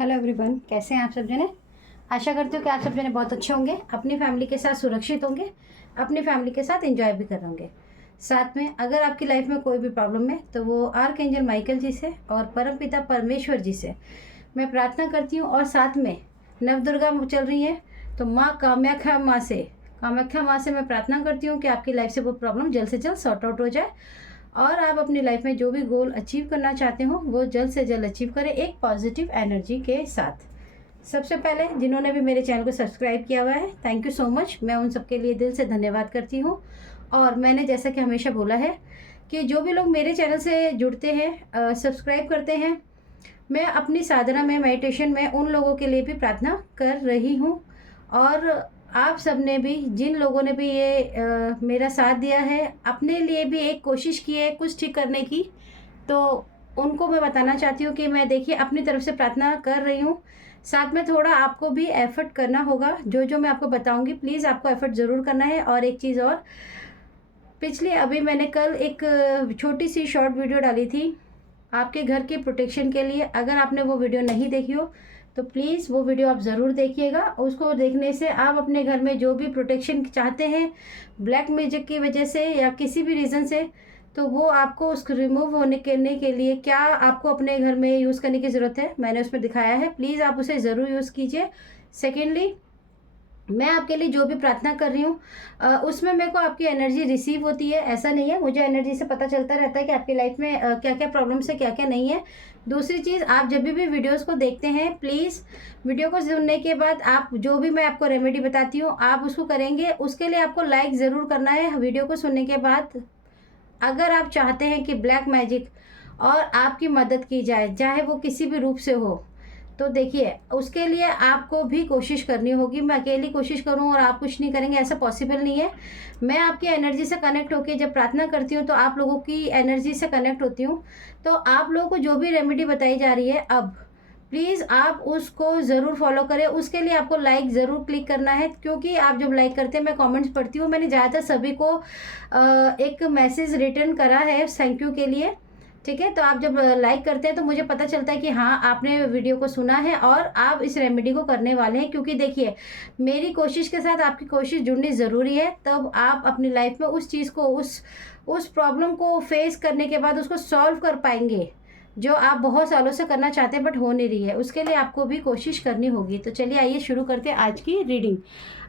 Hello everyone, कैसे हैं आप सब जने। आशा करती हूँ कि आप सब जने बहुत अच्छे होंगे, अपनी फैमिली के साथ सुरक्षित होंगे, अपनी फैमिली के साथ एंजॉय भी कर रहे होंगे। साथ में अगर आपकी लाइफ में कोई भी प्रॉब्लम है तो वो आर्कएंजल माइकल जी से और परमपिता परमेश्वर जी से मैं प्रार्थना करती हूँ। और साथ में नवदुर्गा चल रही हैं तो माँ कामाख्या माँ से मैं प्रार्थना करती हूँ कि आपकी लाइफ से वो प्रॉब्लम जल्द से जल्द सॉर्ट आउट हो जाए और आप अपनी लाइफ में जो भी गोल अचीव करना चाहते हो वो जल्द से जल्द अचीव करें एक पॉजिटिव एनर्जी के साथ। सबसे पहले जिन्होंने भी मेरे चैनल को सब्सक्राइब किया हुआ है, थैंक यू सो मच। मैं उन सबके लिए दिल से धन्यवाद करती हूँ। और मैंने जैसा कि हमेशा बोला है कि जो भी लोग मेरे चैनल से जुड़ते हैं, सब्सक्राइब करते हैं, मैं अपनी साधना में, मेडिटेशन में उन लोगों के लिए भी प्रार्थना कर रही हूँ। और आप सब ने भी, जिन लोगों ने भी ये मेरा साथ दिया है, अपने लिए भी एक कोशिश की है कुछ ठीक करने की, तो उनको मैं बताना चाहती हूँ कि मैं देखिए अपनी तरफ से प्रार्थना कर रही हूँ। साथ में थोड़ा आपको भी एफर्ट करना होगा। जो जो मैं आपको बताऊँगी प्लीज़ आपको एफर्ट ज़रूर करना है। और एक चीज़ और, अभी मैंने कल एक छोटी सी शॉर्ट वीडियो डाली थी आपके घर के प्रोटेक्शन के लिए। अगर आपने वो वीडियो नहीं देखी हो तो प्लीज़ वो वीडियो आप ज़रूर देखिएगा। उसको देखने से आप अपने घर में जो भी प्रोटेक्शन चाहते हैं ब्लैक मैजिक की वजह से या किसी भी रीज़न से, तो वो आपको उसको रिमूव होने करने के लिए क्या आपको अपने घर में यूज़ करने की ज़रूरत है, मैंने उसमें दिखाया है। प्लीज़ आप उसे ज़रूर यूज़ कीजिए। सेकेंडली, मैं आपके लिए जो भी प्रार्थना कर रही हूँ उसमें मेरे को आपकी एनर्जी रिसीव होती है, ऐसा नहीं है। मुझे एनर्जी से पता चलता रहता है कि आपकी लाइफ में क्या क्या प्रॉब्लम्स है, क्या क्या नहीं है। दूसरी चीज़, आप जब भी वीडियोस को देखते हैं प्लीज़ वीडियो को सुनने के बाद आप जो भी मैं आपको रेमेडी बताती हूँ आप उसको करेंगे। उसके लिए आपको लाइक ज़रूर करना है वीडियो को सुनने के बाद। अगर आप चाहते हैं कि ब्लैक मैजिक और आपकी मदद की जाए, चाहे वो किसी भी रूप से हो, तो देखिए उसके लिए आपको भी कोशिश करनी होगी। मैं अकेली कोशिश करूं और आप कुछ नहीं करेंगे, ऐसा पॉसिबल नहीं है। मैं आपकी एनर्जी से कनेक्ट होकर जब प्रार्थना करती हूं तो आप लोगों की एनर्जी से कनेक्ट होती हूं। तो आप लोगों को जो भी रेमेडी बताई जा रही है अब प्लीज़ आप उसको ज़रूर फॉलो करें। उसके लिए आपको लाइक ज़रूर क्लिक करना है, क्योंकि आप जब लाइक करते हैं मैं कमेंट्स पढ़ती हूँ। मैंने ज़्यादातर सभी को एक मैसेज रिटर्न करा है थैंक यू के लिए, ठीक है। तो आप जब लाइक करते हैं तो मुझे पता चलता है कि हाँ आपने वीडियो को सुना है और आप इस रेमेडी को करने वाले हैं। क्योंकि देखिए मेरी कोशिश के साथ आपकी कोशिश जुड़नी ज़रूरी है, तब आप अपनी लाइफ में उस चीज़ को, उस प्रॉब्लम को फेस करने के बाद उसको सॉल्व कर पाएंगे जो आप बहुत सालों से करना चाहते हैं बट हो नहीं रही है। उसके लिए आपको भी कोशिश करनी होगी। तो चलिए आइए शुरू करते हैं आज की रीडिंग।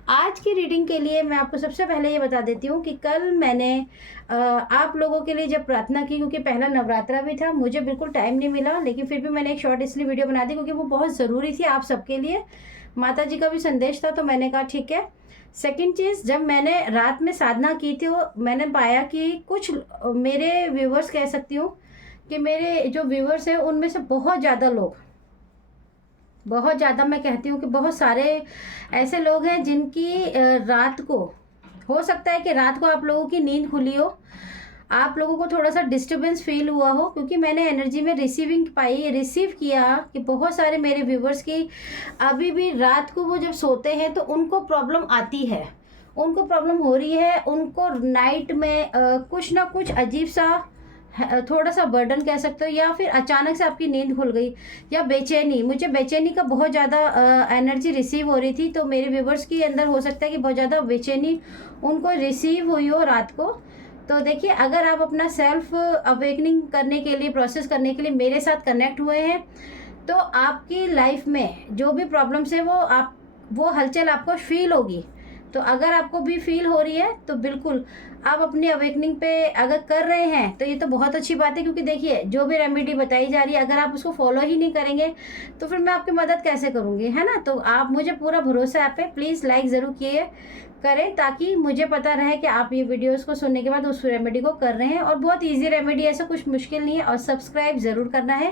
आज की रीडिंग के लिए मैं आपको सबसे पहले ये बता देती हूँ कि कल मैंने आप लोगों के लिए जब प्रार्थना की, क्योंकि पहला नवरात्रा भी था, मुझे बिल्कुल टाइम नहीं मिला, लेकिन फिर भी मैंने एक शॉर्ट इसलिए वीडियो बना दी क्योंकि वो बहुत ज़रूरी थी आप सबके लिए। माता जी का भी संदेश था तो मैंने कहा ठीक है। सेकंड चीज़, जब मैंने रात में साधना की थी तो मैंने पाया कि कुछ मेरे व्यूवर्स, कह सकती हूँ कि मेरे जो व्यूवर्स हैं उनमें से बहुत ज़्यादा लोग, बहुत ज़्यादा मैं कहती हूँ कि बहुत सारे ऐसे लोग हैं जिनकी रात को, हो सकता है कि रात को आप लोगों की नींद खुली हो, आप लोगों को थोड़ा सा डिस्टर्बेंस फील हुआ हो, क्योंकि मैंने एनर्जी में रिसीव किया कि बहुत सारे मेरे व्यूवर्स की अभी भी रात को वो जब सोते हैं तो उनको प्रॉब्लम आती है, उनको प्रॉब्लम हो रही है। उनको नाइट में कुछ ना कुछ अजीब सा थोड़ा सा बर्डन कह सकते हो, या फिर अचानक से आपकी नींद खुल गई, या बेचैनी, मुझे बेचैनी का बहुत ज़्यादा एनर्जी रिसीव हो रही थी। तो मेरे व्यूवर्स के अंदर हो सकता है कि बहुत ज़्यादा बेचैनी उनको रिसीव हुई हो रात को। तो देखिए अगर आप अपना सेल्फ अवेकनिंग करने के लिए, प्रोसेस करने के लिए मेरे साथ कनेक्ट हुए हैं तो आपकी लाइफ में जो भी प्रॉब्लम्स है वो हलचल आपको फील होगी। तो अगर आपको भी फील हो रही है तो बिल्कुल आप अपनी अवेकनिंग पे अगर कर रहे हैं तो ये तो बहुत अच्छी बात है। क्योंकि देखिए जो भी रेमेडी बताई जा रही है अगर आप उसको फॉलो ही नहीं करेंगे तो फिर मैं आपकी मदद कैसे करूँगी, है ना। तो आप, मुझे पूरा भरोसा है आप पे, प्लीज़ लाइक ज़रूर किए करें ताकि मुझे पता रहे कि आप ये वीडियोस को सुनने के बाद उस रेमेडी को कर रहे हैं। और बहुत इजी रेमेडी, ऐसा कुछ मुश्किल नहीं है। और सब्सक्राइब ज़रूर करना है।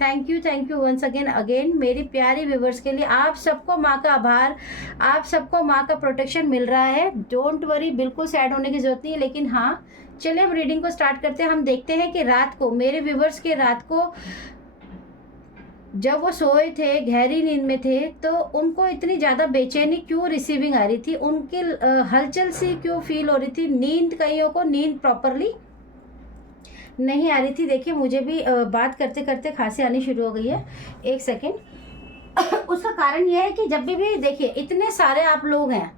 थैंक यू वंस अगेन मेरी प्यारी व्यूवर्स के लिए। आप सबको माँ का आभार, आप सबको माँ का प्रोटेक्शन मिल रहा है। डोंट वरी, बिल्कुल सैड होने की ज़रूरत नहीं है। लेकिन हाँ, चलिए हम रीडिंग को स्टार्ट करते हैं। हम देखते हैं कि रात को मेरे व्यूवर्स के, रात को जब वो सोए थे, गहरी नींद में थे, तो उनको इतनी ज़्यादा बेचैनी क्यों रिसीविंग आ रही थी, उनके हलचल सी क्यों फील हो रही थी। नींद, कईयों को नींद प्रॉपरली नहीं आ रही थी। देखिए मुझे भी बात करते करते खांसी आनी शुरू हो गई है। एक सेकेंड। उसका कारण यह है कि जब भी देखिए इतने सारे आप लोग हैं,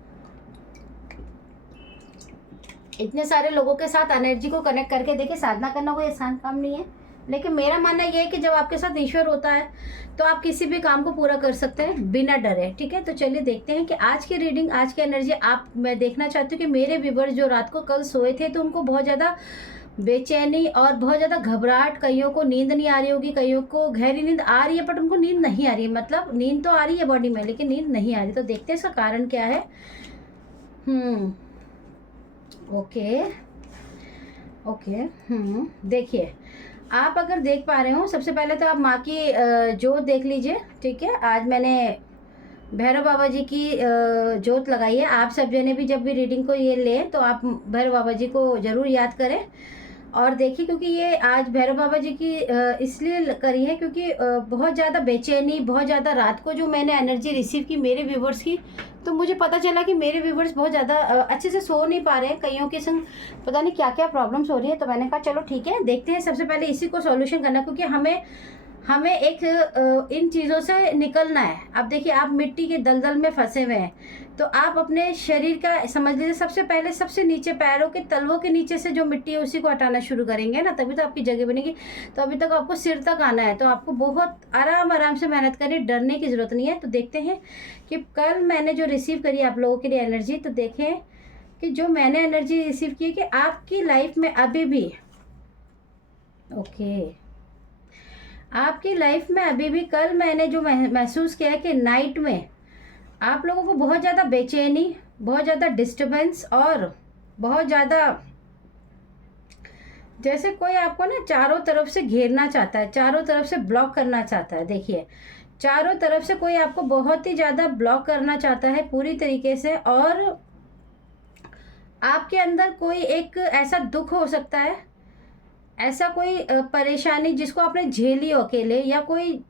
इतने सारे लोगों के साथ एनर्जी को कनेक्ट करके देखिए, साधना करना कोई आसान काम नहीं है। लेकिन मेरा मानना यह है कि जब आपके साथ ईश्वर होता है तो आप किसी भी काम को पूरा कर सकते हैं बिना डरे। ठीक है, तो चलिए देखते हैं कि आज की रीडिंग, आज की एनर्जी मैं देखना चाहती हूँ कि मेरे व्यूअर्स जो रात को कल सोए थे तो उनको बहुत ज़्यादा बेचैनी और बहुत ज़्यादा घबराहट, कईयों को नींद नहीं आ रही होगी, कईयों को गहरी नींद आ रही है बट उनको नींद नहीं आ रही है, मतलब नींद तो आ रही है बॉडी में लेकिन नींद नहीं आ रही। तो देखते हैं इसका कारण क्या है। Okay okay. देखिए, आप अगर देख पा रहे हो, सबसे पहले तो आप माँ की जोत देख लीजिए। ठीक है, आज मैंने भैरव बाबा जी की जोत लगाई है। आप सब जने भी जब भी रीडिंग को ये लें तो आप भैरव बाबा जी को ज़रूर याद करें और देखिए, क्योंकि ये आज भैरव बाबा जी की इसलिए करी है क्योंकि बहुत ज़्यादा बेचैनी, बहुत ज़्यादा रात को जो मैंने एनर्जी रिसीव की मेरे व्यूवर्स की, तो मुझे पता चला कि मेरे व्यूवर्स बहुत ज़्यादा अच्छे से सो नहीं पा रहे हैं, कईयों के संग पता नहीं क्या क्या प्रॉब्लम्स हो रही है। तो मैंने कहा चलो ठीक है, देखते हैं सबसे पहले इसी को सॉल्यूशन करना, क्योंकि हमें एक इन चीज़ों से निकलना है। अब देखिए, आप मिट्टी के दलदल में फंसे हुए हैं तो आप अपने शरीर का समझ लीजिए, सबसे पहले सबसे नीचे पैरों के तलवों के नीचे से जो मिट्टी है उसी को हटाना शुरू करेंगे ना, तभी तो आपकी जगह बनेगी। तो अभी तक आपको सिर तक आना है, तो आपको बहुत आराम आराम से मेहनत करनी, डरने की ज़रूरत नहीं है। तो देखते हैं कि कल मैंने जो रिसीव करी आप लोगों के लिए एनर्जी, तो देखें कि जो मैंने एनर्जी रिसीव की है कि आपकी लाइफ में अभी भी आपकी लाइफ में अभी भी कल मैंने जो महसूस किया है कि नाइट में आप लोगों को बहुत ज़्यादा बेचैनी, बहुत ज़्यादा डिस्टर्बेंस और बहुत ज़्यादा जैसे कोई आपको ना चारों तरफ से घेरना चाहता है, चारों तरफ से ब्लॉक करना चाहता है। देखिए, चारों तरफ से कोई आपको बहुत ही ज़्यादा ब्लॉक करना चाहता है पूरी तरीके से, और आपके अंदर कोई एक ऐसा दुख हो सकता है, ऐसा कोई परेशानी जिसको आपने झेली हो अकेले, या कोई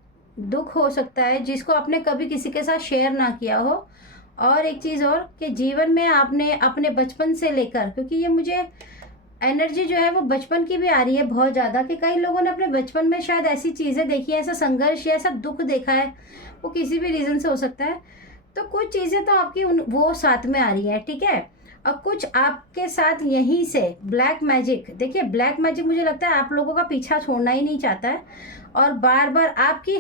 दुख हो सकता है जिसको आपने कभी किसी के साथ शेयर ना किया हो। और एक चीज़ और कि जीवन में आपने अपने बचपन से लेकर, क्योंकि ये मुझे एनर्जी जो है वो बचपन की भी आ रही है बहुत ज़्यादा, कि कई लोगों ने अपने बचपन में शायद ऐसी चीज़ें देखी हैं, ऐसा संघर्ष या ऐसा दुख देखा है, वो किसी भी रीज़न से हो सकता है। तो कुछ चीज़ें तो आपकी वो साथ में आ रही हैं, ठीक है। और कुछ आपके साथ यहीं से ब्लैक मैजिक, देखिए ब्लैक मैजिक मुझे लगता है आप लोगों का पीछा छोड़ना ही नहीं चाहता है, और बार बार आपकी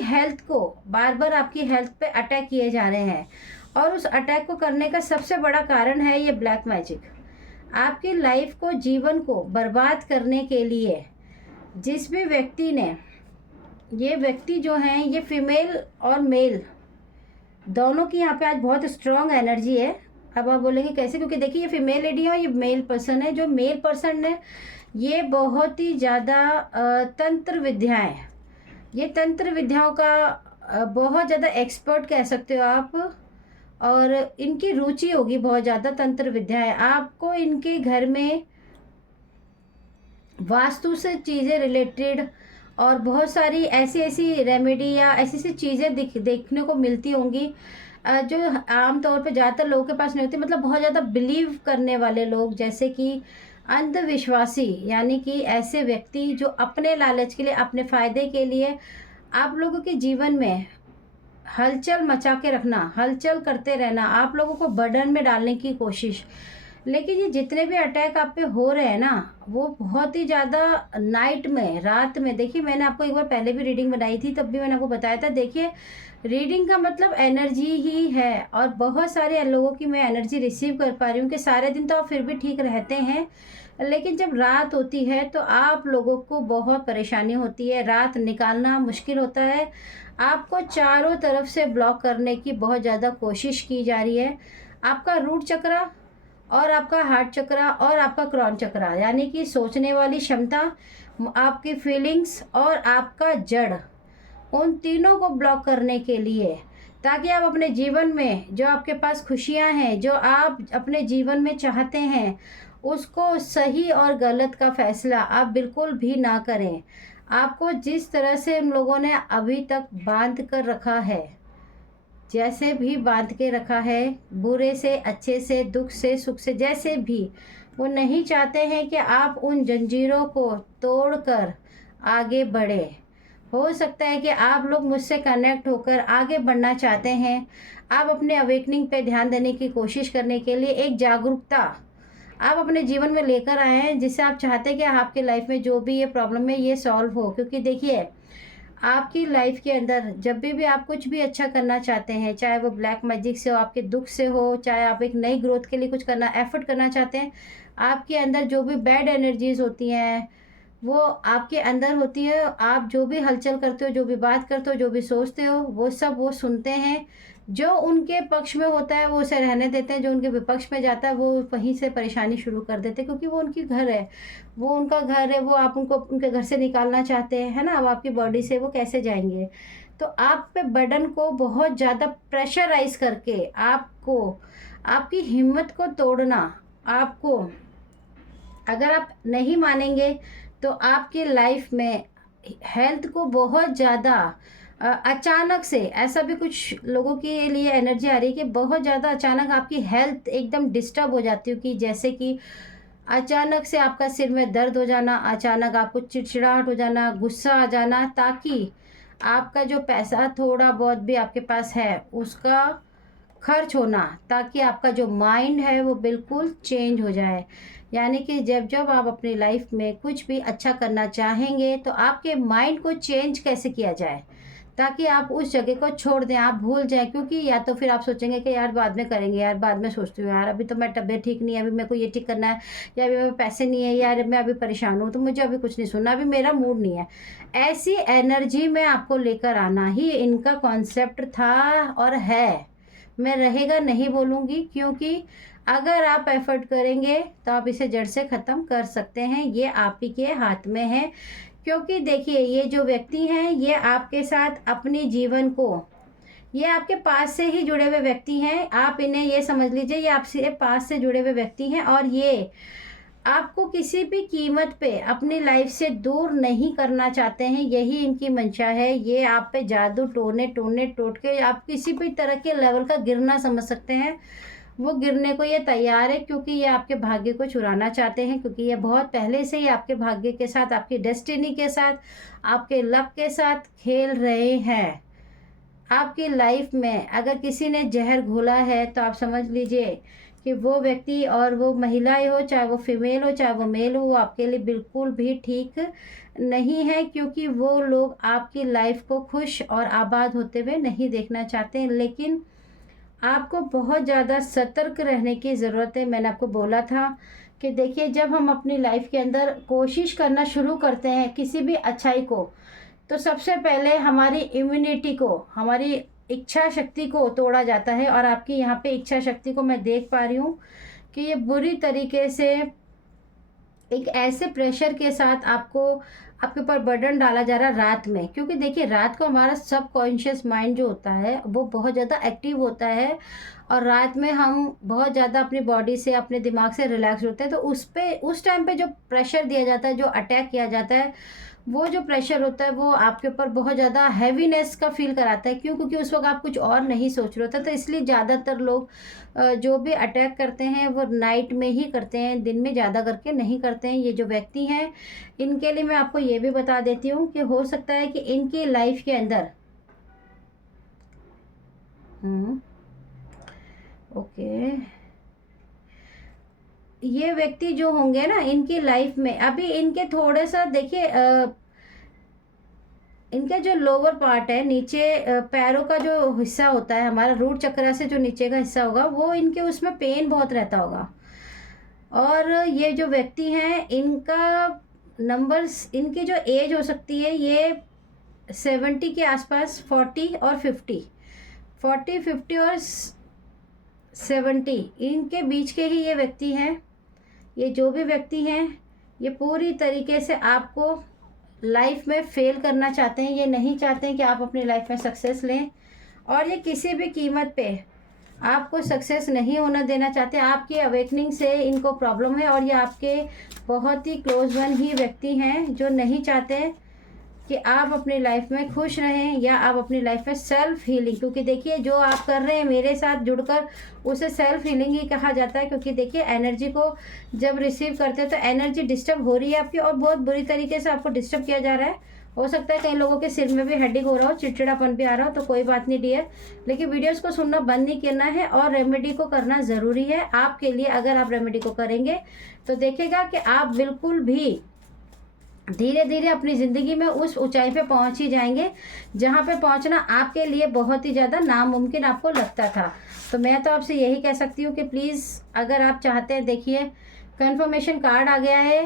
हेल्थ पे अटैक किए जा रहे हैं, और उस अटैक को करने का सबसे बड़ा कारण है ये ब्लैक मैजिक। आपकी लाइफ को, जीवन को बर्बाद करने के लिए जिस भी व्यक्ति ने, ये व्यक्ति जो हैं ये फीमेल और मेल दोनों की यहाँ पे आज बहुत स्ट्रॉन्ग एनर्जी है। अब आप बोलेंगे कैसे, क्योंकि देखिए ये फीमेल लेडी है और ये मेल पर्सन है। जो मेल पर्सन है ये बहुत ही ज़्यादा तंत्र विद्याएं, ये तंत्र विद्याओं का बहुत ज़्यादा एक्सपर्ट कह सकते हो आप, और इनकी रुचि होगी बहुत ज़्यादा तंत्र विद्याएं। आपको इनके घर में वास्तु से चीज़ें रिलेटेड और बहुत सारी ऐसी ऐसी रेमेडी या ऐसी ऐसी चीज़ें देखने को मिलती होंगी जो आमतौर पे ज़्यादातर लोगों के पास नहीं होती। मतलब बहुत ज़्यादा बिलीव करने वाले लोग, जैसे कि अंधविश्वासी, यानी कि ऐसे व्यक्ति जो अपने लालच के लिए, अपने फ़ायदे के लिए आप लोगों के जीवन में हलचल मचा के रखना, हलचल करते रहना, आप लोगों को बर्डन में डालने की कोशिश। लेकिन ये जितने भी अटैक आप पे हो रहे हैं ना, वो बहुत ही ज़्यादा नाइट में, रात में। देखिए मैंने आपको एक बार पहले भी रीडिंग बनाई थी, तब भी मैंने आपको बताया था। देखिए रीडिंग का मतलब एनर्जी ही है, और बहुत सारे लोगों की मैं एनर्जी रिसीव कर पा रही हूँ कि सारे दिन तो आप फिर भी ठीक रहते हैं, लेकिन जब रात होती है तो आप लोगों को बहुत परेशानी होती है, रात निकालना मुश्किल होता है। आपको चारों तरफ से ब्लॉक करने की बहुत ज़्यादा कोशिश की जा रही है। आपका रूट चक्रा और आपका हार्ट चक्रा और आपका क्रॉन चक्रा, यानी कि सोचने वाली क्षमता, आपकी फीलिंग्स और आपका जड़, उन तीनों को ब्लॉक करने के लिए, ताकि आप अपने जीवन में जो आपके पास खुशियां हैं, जो आप अपने जीवन में चाहते हैं, उसको सही और गलत का फैसला आप बिल्कुल भी ना करें। आपको जिस तरह से उन लोगों ने अभी तक बांध कर रखा है, जैसे भी बांध के रखा है, बुरे से अच्छे से, दुख से सुख से, जैसे भी, वो नहीं चाहते हैं कि आप उन जंजीरों को तोड़कर आगे बढ़े। हो सकता है कि आप लोग मुझसे कनेक्ट होकर आगे बढ़ना चाहते हैं। आप अपने अवेकनिंग पे ध्यान देने की कोशिश करने के लिए एक जागरूकता आप अपने जीवन में लेकर आए हैं, जिससे आप चाहते हैं कि आपकी लाइफ में जो भी ये प्रॉब्लम है ये सॉल्व हो। क्योंकि देखिए, आपकी लाइफ के अंदर जब भी आप कुछ भी अच्छा करना चाहते हैं, चाहे वो ब्लैक मैजिक से हो, आपके दुख से हो, चाहे आप एक नई ग्रोथ के लिए कुछ करना एफर्ट करना चाहते हैं, आपके अंदर जो भी बैड एनर्जीज होती हैं वो आपके अंदर होती है। आप जो भी हलचल करते हो, जो भी बात करते हो, जो भी सोचते हो, वो सब वो सुनते हैं। जो उनके पक्ष में होता है वो उसे रहने देते हैं, जो उनके विपक्ष में जाता है वो वहीं से परेशानी शुरू कर देते हैं, क्योंकि वो उनकी घर है, वो उनका घर है। वो आप उनको उनके घर से निकालना चाहते हैं, है ना। अब आपकी बॉडी से वो कैसे जाएंगे। तो आप पे बर्डन को बहुत ज़्यादा प्रेशराइज करके आपको आपकी हिम्मत को तोड़ना, आपको अगर आप नहीं मानेंगे तो आपकी लाइफ में हेल्थ को बहुत ज़्यादा अचानक से, ऐसा भी कुछ लोगों के लिए एनर्जी आ रही है कि बहुत ज़्यादा अचानक आपकी हेल्थ एकदम डिस्टर्ब हो जाती है। कि जैसे कि अचानक से आपका सिर में दर्द हो जाना, अचानक आपको चिड़चिड़ाहट हो जाना, गुस्सा आ जाना, ताकि आपका जो पैसा थोड़ा बहुत भी आपके पास है उसका खर्च होना, ताकि आपका जो माइंड है वो बिल्कुल चेंज हो जाए। यानी कि जब जब आप अपनी लाइफ में कुछ भी अच्छा करना चाहेंगे तो आपके माइंड को चेंज कैसे किया जाए, ताकि आप उस जगह को छोड़ दें, आप भूल जाएं। क्योंकि या तो फिर आप सोचेंगे कि यार बाद में करेंगे, यार बाद में सोचती हूँ, यार अभी तो मैं तबीयत ठीक नहीं है, अभी मेरे को ये ठीक करना है, या अभी मेरे पैसे नहीं है, यार मैं अभी परेशान हूँ तो मुझे अभी कुछ नहीं सुनना, अभी मेरा मूड नहीं है। ऐसी एनर्जी में आपको लेकर आना ही इनका कॉन्सेप्ट था और है। मैं रहेगा नहीं बोलूँगी, क्योंकि अगर आप एफर्ट करेंगे तो आप इसे जड़ से ख़त्म कर सकते हैं। ये आप ही के हाथ में है। क्योंकि देखिए, ये जो व्यक्ति हैं ये आपके साथ अपने जीवन को, ये आपके पास से ही जुड़े हुए व्यक्ति हैं। आप इन्हें ये समझ लीजिए, ये आपसे पास से जुड़े हुए व्यक्ति हैं और ये आपको किसी भी कीमत पे अपनी लाइफ से दूर नहीं करना चाहते हैं। यही इनकी मंशा है। ये आप पे जादू टोने टोने टोट के आप किसी भी तरह के लेवल का गिरना समझ सकते हैं। वो गिरने को ये तैयार है, क्योंकि ये आपके भाग्य को चुराना चाहते हैं। क्योंकि ये बहुत पहले से ही आपके भाग्य के साथ, आपकी डेस्टिनी के साथ, आपके लक के साथ खेल रहे हैं। आपकी लाइफ में अगर किसी ने जहर घोला है तो आप समझ लीजिए कि वो व्यक्ति, और वो महिलाएं हो, चाहे वो फीमेल हो चाहे वो मेल हो, वो आपके लिए बिल्कुल भी ठीक नहीं है। क्योंकि वो लोग आपकी लाइफ को खुश और आबाद होते हुए नहीं देखना चाहते हैं। लेकिन आपको बहुत ज़्यादा सतर्क रहने की ज़रूरत है। मैंने आपको बोला था कि देखिए, जब हम अपनी लाइफ के अंदर कोशिश करना शुरू करते हैं किसी भी अच्छाई को, तो सबसे पहले हमारी इम्यूनिटी को, हमारी इच्छा शक्ति को तोड़ा जाता है। और आपकी यहाँ पे इच्छा शक्ति को मैं देख पा रही हूँ कि ये बुरी तरीके से एक ऐसे प्रेशर के साथ आपके ऊपर बर्डन डाला जा रहा है रात में। क्योंकि देखिए, रात को हमारा सब कॉन्शियस माइंड जो होता है वो बहुत ज़्यादा एक्टिव होता है, और रात में हम बहुत ज़्यादा अपनी बॉडी से, अपने दिमाग से रिलैक्स होते हैं। तो उस टाइम पे जो प्रेशर दिया जाता है, जो अटैक किया जाता है, वो जो प्रेशर होता है वो आपके ऊपर बहुत ज़्यादा हैवीनेस का फील कराता है। क्यों? क्योंकि उस वक्त आप कुछ और नहीं सोच रहे होते। तो इसलिए ज़्यादातर लोग जो भी अटैक करते हैं वो नाइट में ही करते हैं, दिन में ज़्यादा करके नहीं करते हैं। ये जो व्यक्ति हैं, इनके लिए मैं आपको ये भी बता देती हूँ कि हो सकता है कि इनकी लाइफ के अंदर ओके, ये व्यक्ति जो होंगे ना, इनकी लाइफ में अभी इनके थोड़े सा देखिए, इनका जो लोअर पार्ट है, नीचे पैरों का जो हिस्सा होता है, हमारा रूट चक्र से जो नीचे का हिस्सा होगा, वो इनके उसमें पेन बहुत रहता होगा। और ये जो व्यक्ति हैं, इनका नंबर्स, इनकी जो एज हो सकती है ये 70 के आसपास, 40 और 50, 40, 50 और 70 इनके बीच के ही ये व्यक्ति हैं। ये जो भी व्यक्ति हैं ये पूरी तरीके से आपको लाइफ में फेल करना चाहते हैं। ये नहीं चाहते हैं कि आप अपनी लाइफ में सक्सेस लें, और ये किसी भी कीमत पे आपको सक्सेस नहीं होना देना चाहते। आपकी अवेकनिंग से इनको प्रॉब्लम है, और ये आपके बहुत ही क्लोज वन ही व्यक्ति हैं जो नहीं चाहते कि आप अपनी लाइफ में खुश रहें, या आप अपनी लाइफ में सेल्फ हीलिंग, क्योंकि देखिए जो आप कर रहे हैं मेरे साथ जुड़कर, उसे सेल्फ हीलिंग ही कहा जाता है। क्योंकि देखिए, एनर्जी को जब रिसीव करते हैं तो एनर्जी डिस्टर्ब हो रही है आपकी, और बहुत बुरी तरीके से आपको डिस्टर्ब किया जा रहा है। हो सकता है कई लोगों के सिर में भी हेडेक हो रहा हो, चिड़चिड़ापन भी आ रहा हो, तो कोई बात नहीं डियर, लेकिन वीडियोस को सुनना बंद नहीं करना है और रेमेडी को करना ज़रूरी है आपके लिए। अगर आप रेमेडी को करेंगे तो देखेगा कि आप बिल्कुल भी धीरे धीरे अपनी ज़िंदगी में उस ऊंचाई पे पहुंच ही जाएंगे जहां पे पहुंचना आपके लिए बहुत ही ज़्यादा नामुमकिन आपको लगता था। तो मैं तो आपसे यही कह सकती हूँ कि प्लीज़ अगर आप चाहते हैं, देखिए कंफर्मेशन कार्ड आ गया है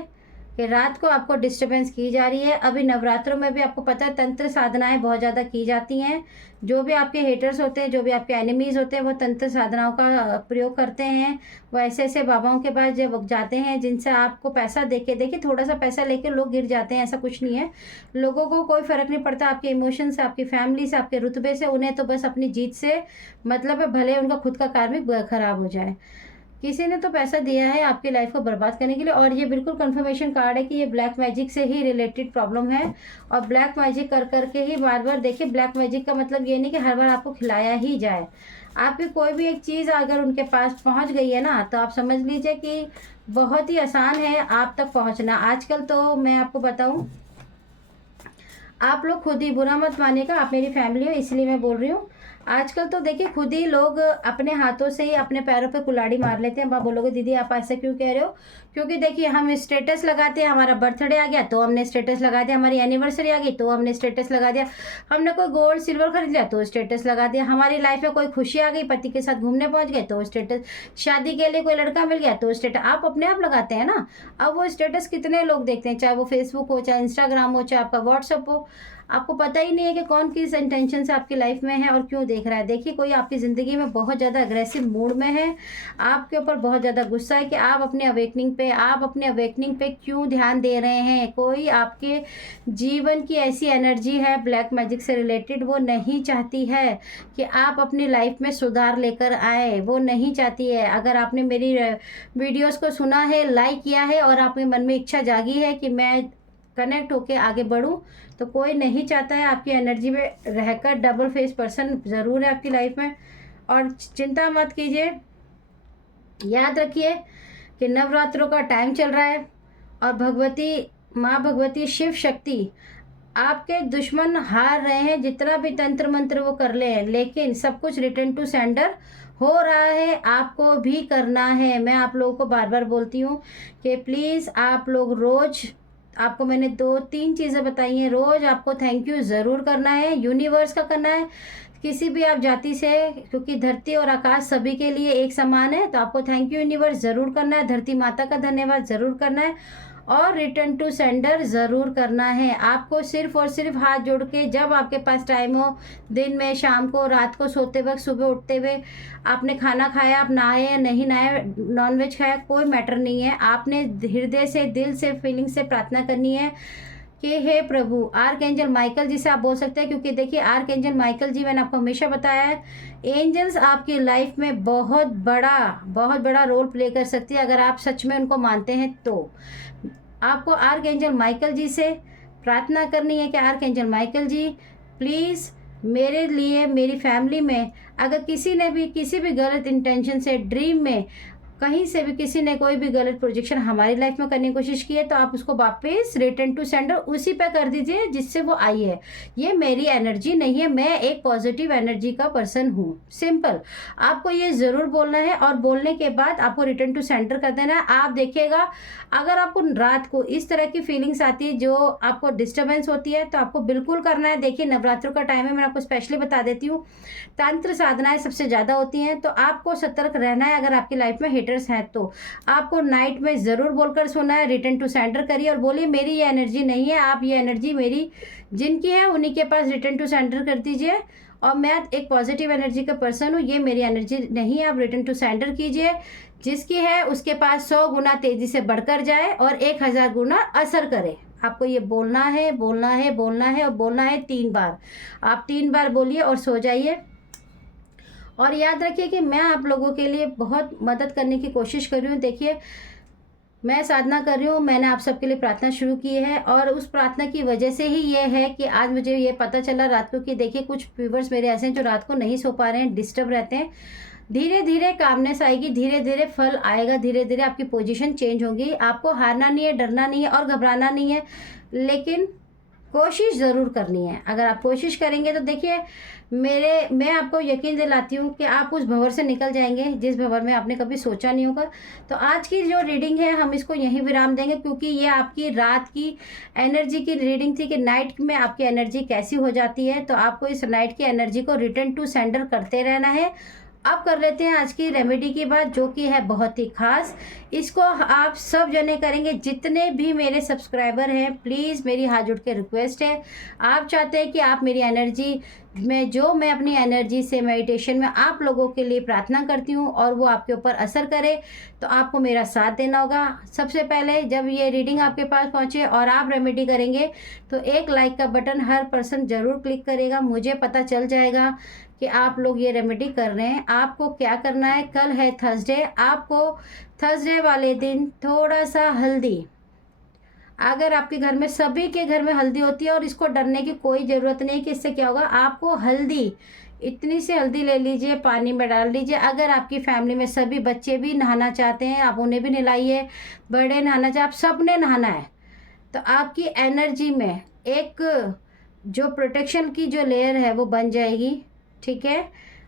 कि रात को आपको डिस्टरबेंस की जा रही है। अभी नवरात्रों में भी आपको पता है तंत्र साधनाएं बहुत ज़्यादा की जाती हैं। जो भी आपके हेटर्स होते हैं, जो भी आपके एनिमीज़ होते हैं, वो तंत्र साधनाओं का प्रयोग करते हैं। वो ऐसे ऐसे बाबाओं के पास जब जाते हैं जिनसे आपको पैसा दे के, देखिए थोड़ा सा पैसा लेके लोग गिर जाते हैं, ऐसा कुछ नहीं है। लोगों को कोई फ़र्क नहीं पड़ता आपके इमोशन से, आपकी फैमिली से, आपके रुतबे से। उन्हें तो बस अपनी जीत से मतलब है, भले उनका खुद का कार्य भी खराब हो जाए। किसी ने तो पैसा दिया है आपकी लाइफ को बर्बाद करने के लिए। और ये बिल्कुल कंफर्मेशन कार्ड है कि ये ब्लैक मैजिक से ही रिलेटेड प्रॉब्लम है। और ब्लैक मैजिक कर करके ही बार बार, देखिए ब्लैक मैजिक का मतलब ये नहीं कि हर बार आपको खिलाया ही जाए। आपकी कोई भी एक चीज़ अगर उनके पास पहुंच गई है ना, तो आप समझ लीजिए कि बहुत ही आसान है आप तक पहुंचना। आजकल तो मैं आपको बताऊं, आप लोग खुद ही बुरा मत मानिएगा, आप मेरी फैमिली हो इसलिए मैं बोल रही हूँ। आजकल तो देखिए खुद ही लोग अपने हाथों से ही अपने पैरों पे कुल्हाड़ी मार लेते हैं। आप बोलोगे दीदी आप ऐसा क्यों कह रहे हो? क्योंकि देखिए हम स्टेटस लगाते हैं, हमारा बर्थडे आ गया तो हमने स्टेटस लगा दिया, हमारी एनिवर्सरी आ गई तो हमने स्टेटस लगा दिया, हमने कोई गोल्ड सिल्वर खरीद लिया तो स्टेटस लगा दिया, हमारी लाइफ में कोई खुशी आ गई, पति के साथ घूमने पहुंच गए तो स्टेटस, शादी के लिए कोई लड़का मिल गया तो स्टेटस आप अपने आप लगाते हैं ना। अब वो स्टेटस कितने लोग देखते हैं, चाहे वो फेसबुक हो, चाहे इंस्टाग्राम हो, चाहे आपका व्हाट्सअप हो। आपको पता ही नहीं है कि कौन किस इंटेंशन से आपकी लाइफ में है और क्यों देख रहा है। देखिए कोई आपकी ज़िंदगी में बहुत ज़्यादा अग्रेसिव मूड में है, आपके ऊपर बहुत ज़्यादा गुस्सा है कि आप अपने अवेकनिंग पे क्यों ध्यान दे रहे हैं। कोई आपके जीवन की ऐसी एनर्जी है ब्लैक मैजिक से रिलेटेड, वो नहीं चाहती है कि आप अपनी लाइफ में सुधार लेकर आए, वो नहीं चाहती है। अगर आपने मेरी वीडियोज़ को सुना है, लाइक किया है और आपके मन में इच्छा जागी है कि मैं कनेक्ट होके आगे बढ़ूं, तो कोई नहीं चाहता है आपकी एनर्जी में रहकर डबल फेस पर्सन ज़रूर है आपकी लाइफ में। और चिंता मत कीजिए, याद रखिए कि नवरात्रों का टाइम चल रहा है और माँ भगवती शिव शक्ति आपके दुश्मन हार रहे हैं। जितना भी तंत्र मंत्र वो कर ले हैं, लेकिन सब कुछ रिटर्न टू सेंडर हो रहा है, आपको भी करना है। मैं आप लोगों को बार बार बोलती हूँ कि प्लीज़ आप लोग रोज़, आपको मैंने 2-3 चीज़ें बताई हैं, रोज़ आपको थैंक यू ज़रूर करना है, यूनिवर्स का करना है, किसी भी आप जाति से, क्योंकि धरती और आकाश सभी के लिए एक समान है। तो आपको थैंक यू यूनिवर्स ज़रूर करना है, धरती माता का धन्यवाद ज़रूर करना है और रिटर्न टू सेंडर ज़रूर करना है। आपको सिर्फ और सिर्फ हाथ जोड़ के, जब आपके पास टाइम हो, दिन में, शाम को, रात को, सोते वक्त, सुबह उठते हुए, आपने खाना खाया, आप नहाए या नहीं नहाए, नॉनवेज खाया, कोई मैटर नहीं है, आपने हृदय से, दिल से, फीलिंग से प्रार्थना करनी है कि हे प्रभु, आर्क एंजल माइकल जी से आप बोल सकते हैं। क्योंकि देखिए आर्क एंजल माइकल जी, मैंने आपको हमेशा बताया है, एंजल्स आपकी लाइफ में बहुत बड़ा रोल प्ले कर सकती है। अगर आप सच में उनको मानते हैं तो आपको आर्क एंजल माइकल जी से प्रार्थना करनी है कि archangel Michael ji please मेरे लिए, मेरी फैमिली में अगर किसी ने भी किसी भी गलत इंटेंशन से ड्रीम में कहीं से भी किसी ने कोई भी गलत प्रोजेक्शन हमारी लाइफ में करने की कोशिश की है, तो आप उसको वापस रिटर्न टू सेंडर उसी पे कर दीजिए जिससे वो आई है। ये मेरी एनर्जी नहीं है, मैं एक पॉजिटिव एनर्जी का पर्सन हूँ। सिंपल, आपको ये ज़रूर बोलना है और बोलने के बाद आपको रिटर्न टू सेंटर कर देना है। आप देखिएगा अगर आपको रात को इस तरह की फीलिंग्स आती है जो आपको डिस्टर्बेंस होती है, तो आपको बिल्कुल करना है। देखिए नवरात्रों का टाइम है, मैं आपको स्पेशली बता देती हूँ, तंत्र साधनाएं सबसे ज़्यादा होती हैं, तो आपको सतर्क रहना है। अगर आपकी लाइफ में हेटर्स हैं तो आपको नाइट में ज़रूर बोलकर सोना है, रिटर्न टू सेंडर करिए और बोलिए मेरी ये एनर्जी नहीं है, आप ये एनर्जी मेरी जिनकी है उन्हीं के पास रिटर्न टू सेंडर कर दीजिए और मैं एक पॉजिटिव एनर्जी का पर्सन हूँ, ये मेरी एनर्जी नहीं है, आप रिटर्न टू सेंडर कीजिए। जिसकी है उसके पास 100 गुना तेज़ी से बढ़कर जाए और 1000 गुना असर करे। आपको ये बोलना है, बोलना है, बोलना है और बोलना है 3 बार। आप 3 बार बोलिए और सो जाइए। और याद रखिए कि मैं आप लोगों के लिए बहुत मदद करने की कोशिश कर रही हूँ। देखिए मैं साधना कर रही हूँ, मैंने आप सबके लिए प्रार्थना शुरू की है और उस प्रार्थना की वजह से ही ये है कि आज मुझे ये पता चला रात को कि देखिए कुछ व्यूवर्स मेरे ऐसे हैं जो रात को नहीं सो पा रहे हैं, डिस्टर्ब रहते हैं। धीरे धीरे कामनेस आएगी, धीरे धीरे फल आएगा, धीरे धीरे आपकी पोजीशन चेंज होगी। आपको हारना नहीं है, डरना नहीं है और घबराना नहीं है, लेकिन कोशिश ज़रूर करनी है। अगर आप कोशिश करेंगे तो देखिए मैं आपको यकीन दिलाती हूँ कि आप उस भंवर से निकल जाएंगे जिस भंवर में आपने कभी सोचा नहीं होगा। तो आज की जो रीडिंग है हम इसको यहीं विराम देंगे, क्योंकि ये आपकी रात की एनर्जी की रीडिंग थी कि नाइट में आपकी एनर्जी कैसी हो जाती है। तो आपको इस नाइट की एनर्जी को रिटर्न टू सेंडर करते रहना है। अब कर लेते हैं आज की रेमेडी की बात, जो कि है बहुत ही खास। इसको आप सब जने करेंगे, जितने भी मेरे सब्सक्राइबर हैं। प्लीज़ मेरी हाथ जोड़ के रिक्वेस्ट है, आप चाहते हैं कि आप मेरी एनर्जी में जो मैं अपनी एनर्जी से मेडिटेशन में आप लोगों के लिए प्रार्थना करती हूँ और वो आपके ऊपर असर करे, तो आपको मेरा साथ देना होगा। सबसे पहले जब ये रीडिंग आपके पास पहुँचे और आप रेमेडी करेंगे तो एक लाइक का बटन हर पर्सन ज़रूर क्लिक करेगा। मुझे पता चल जाएगा कि आप लोग ये रेमेडी कर रहे हैं। आपको क्या करना है, कल है थर्सडे, आपको थर्सडे वाले दिन थोड़ा सा हल्दी, अगर आपके घर में सभी के घर में हल्दी होती है, और इसको डरने की कोई ज़रूरत नहीं कि इससे क्या होगा, आपको हल्दी इतनी सी हल्दी ले लीजिए, पानी में डाल लीजिए। अगर आपकी फैमिली में सभी बच्चे भी नहाना चाहते हैं, आप उन्हें भी नहलाइए, बड़े नहाना चाहे, आप सब ने नहाना है। तो आपकी एनर्जी में एक जो प्रोटेक्शन की जो लेयर है वो बन जाएगी, ठीक है।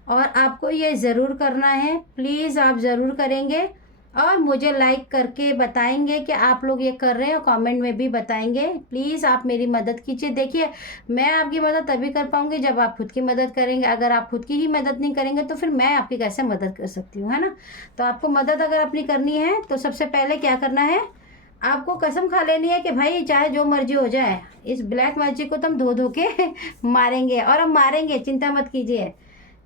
और आपको ये ज़रूर करना है, प्लीज़ आप ज़रूर करेंगे और मुझे लाइक करके बताएंगे कि आप लोग ये कर रहे हैं, और कमेंट में भी बताएंगे। प्लीज़ आप मेरी मदद कीजिए। देखिए मैं आपकी मदद तभी कर पाऊँगी जब आप खुद की मदद करेंगे। अगर आप खुद की ही मदद नहीं करेंगे तो फिर मैं आपकी कैसे मदद कर सकती हूँ, है ना। तो आपको मदद अगर अपनी करनी है तो सबसे पहले क्या करना है, आपको कसम खा लेनी है कि भाई चाहे जो मर्जी हो जाए, इस ब्लैक मैजिक को तो हम धो धो के मारेंगे, और हम मारेंगे, चिंता मत कीजिए।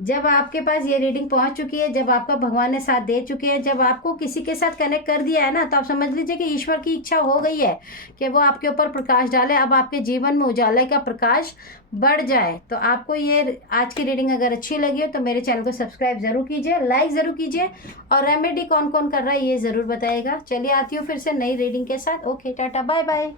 जब आपके पास ये रीडिंग पहुंच चुकी है, जब आपका भगवान ने साथ दे चुके हैं, जब आपको किसी के साथ कनेक्ट कर दिया है ना, तो आप समझ लीजिए कि ईश्वर की इच्छा हो गई है कि वो आपके ऊपर प्रकाश डाले। अब आपके जीवन में उजाले का प्रकाश बढ़ जाए। तो आपको ये आज की रीडिंग अगर अच्छी लगी हो तो मेरे चैनल को सब्सक्राइब ज़रूर कीजिए, लाइक ज़रूर कीजिए, और रेमेडी कौन कौन कर रहा है ये ज़रूर बताइएगा। चलिए आती हूँ फिर से नई रीडिंग के साथ। Okay, tata, bye bye.